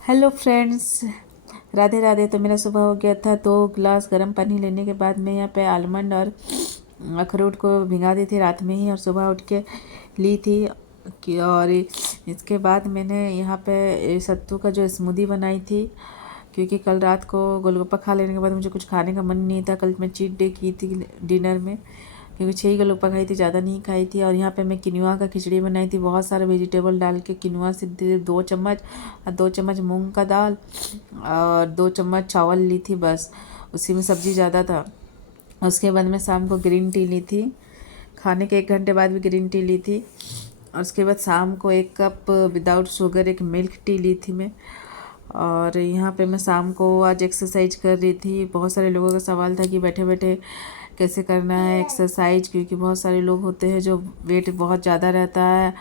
Hello friends, Radhe Radhe. तो मेरा सुबह हो गया था। 2 गिलास गर्म पानी लेने के बाद मैं यहाँ पे आलमंड और अखरोट को भिगा दी थी रात में ही और सुबह उठ के ली थी और इसके बाद मैंने यहाँ पे सत्तू का जो स्मूदी बनाई थी, क्योंकि कल रात को गोलगप्पा खा लेने के बाद मुझे कुछ खाने का मन नहीं था। कल मैं चीट डे की थी डिनर में, क्योंकि 6 ही गोलगप्पा खाई थी, ज़्यादा नहीं खाई थी। और यहाँ पे मैं किनुआ का खिचड़ी बनाई थी, बहुत सारे वेजिटेबल डाल के। किनुआ से 2 चम्मच और 2 चम्मच मूंग का दाल और 2 चम्मच चावल ली थी, बस उसी में सब्ज़ी ज़्यादा था। उसके बाद मैं शाम को ग्रीन टी ली थी, खाने के 1 घंटे बाद भी ग्रीन टी ली थी। और उसके बाद शाम को 1 कप विदाउट शुगर एक मिल्क टी ली थी मैं। और यहाँ पे मैं शाम को आज एक्सरसाइज कर रही थी। बहुत सारे लोगों का सवाल था कि बैठे बैठे कैसे करना है एक्सरसाइज, क्योंकि बहुत सारे लोग होते हैं जो वेट बहुत ज़्यादा रहता है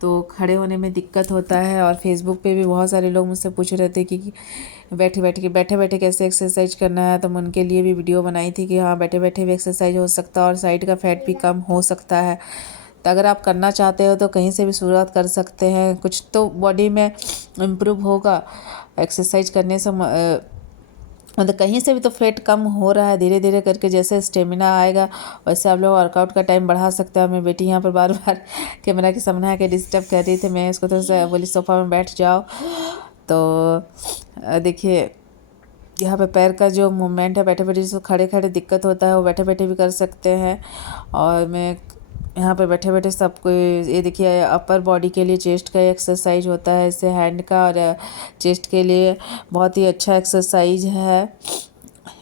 तो खड़े होने में दिक्कत होता है। और फेसबुक पे भी बहुत सारे लोग मुझसे पूछ रहे थे कि बैठे बैठे कैसे एक्सरसाइज करना है, तो मैं उनके लिए भी वीडियो बनाई थी कि हाँ, बैठे बैठे भी एक्सरसाइज हो सकता है और साइड का फैट भी कम हो सकता है। तो अगर आप करना चाहते हो तो कहीं से भी शुरुआत कर सकते हैं, कुछ तो बॉडी में इम्प्रूव होगा एक्सरसाइज करने से। मतलब कहीं से भी तो फैट कम हो रहा है धीरे धीरे करके। जैसे स्टेमिना आएगा वैसे आप लोग वर्कआउट का टाइम बढ़ा सकते हैं। मेरी बेटी यहाँ पर बार बार कैमरा के सामने आके डिस्टर्ब कर रही थी, मैं इसको तो बोली सोफ़ा में बैठ जाओ। तो देखिए, यहाँ पे पैर का जो मूवमेंट है, बैठे बैठे जिसको खड़े खड़े दिक्कत होता है वो बैठे बैठे भी कर सकते हैं। और मैं यहाँ पे बैठे बैठे सबको ये देखिए, अपर बॉडी के लिए चेस्ट का एक्सरसाइज होता है, इससे हैंड का, और चेस्ट के लिए बहुत ही अच्छा एक्सरसाइज है।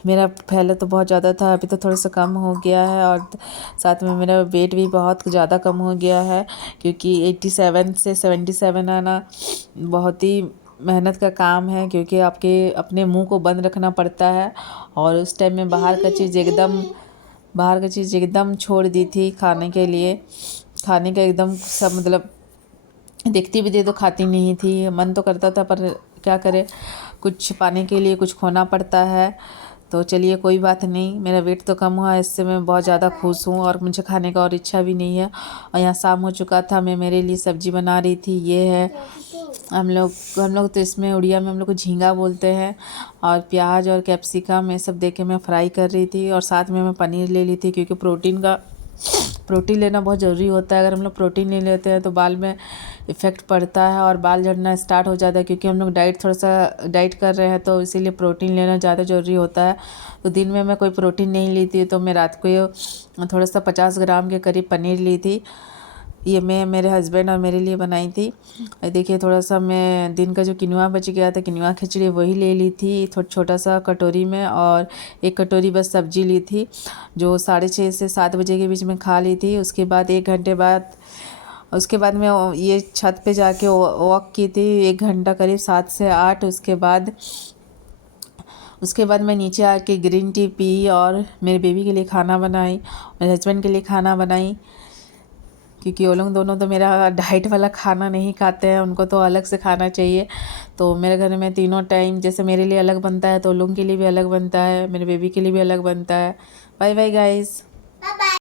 मेरा पहले तो बहुत ज़्यादा था, अभी तो थोड़ा सा कम हो गया है। और साथ में मेरा वेट भी बहुत ज़्यादा कम हो गया है, क्योंकि 87 से 77 आना बहुत ही मेहनत का काम है, क्योंकि आपके अपने मुंह को बंद रखना पड़ता है। और उस टाइम में बाहर का चीज़ एकदम छोड़ दी थी खाने के लिए। खाने का एकदम सब, मतलब देखती भी थी तो खाती नहीं थी। मन तो करता था पर क्या करे, कुछ पाने के लिए कुछ खोना पड़ता है। तो चलिए कोई बात नहीं, मेरा वेट तो कम हुआ, इससे मैं बहुत ज़्यादा खुश हूँ और मुझे खाने का और इच्छा भी नहीं है। और यहाँ शाम हो चुका था, मैं मेरे लिए सब्ज़ी बना रही थी। ये है हम लोग तो इसमें उड़िया में हम लोग को झींगा बोलते हैं। और प्याज और कैप्सिकम ये सब दे के मैं फ्राई कर रही थी। और साथ में मैं पनीर ले ली थी, क्योंकि प्रोटीन लेना बहुत ज़रूरी होता है। अगर हम लोग प्रोटीन नहीं लेते हैं तो बाल में इफ़ेक्ट पड़ता है और बाल झड़ना स्टार्ट हो जाता है, क्योंकि हम लोग थोड़ा सा डाइट कर रहे हैं, तो इसीलिए प्रोटीन लेना ज़्यादा ज़रूरी होता है। तो दिन में मैं कोई प्रोटीन नहीं ली थी, तो मैं रात को थोड़ा सा 50 ग्राम के करीब पनीर ली थी। ये मैं मेरे हस्बैंड और मेरे लिए बनाई थी। देखिए, थोड़ा सा मैं दिन का जो किनुआ बच गया था, किनुआ खिचड़ी, वही ले ली थी छोटा सा कटोरी में। और 1 कटोरी बस सब्जी ली थी, जो 6:30 से 7 बजे के बीच में खा ली थी। उसके बाद मैं ये छत पे जाके वॉक की थी 1 घंटा करीब, 7 से 8। उसके बाद मैं नीचे आके ग्रीन टी पी और मेरे बेबी के लिए खाना बनाई, मेरे हस्बैंड के लिए खाना बनाई, क्योंकि वो लोग दोनों तो मेरा डाइट वाला खाना नहीं खाते हैं, उनको तो अलग से खाना चाहिए। तो मेरे घर में तीनों टाइम जैसे मेरे लिए अलग बनता है, तो उन लोगों के लिए भी अलग बनता है, मेरे बेबी के लिए भी अलग बनता है। Bye bye guys.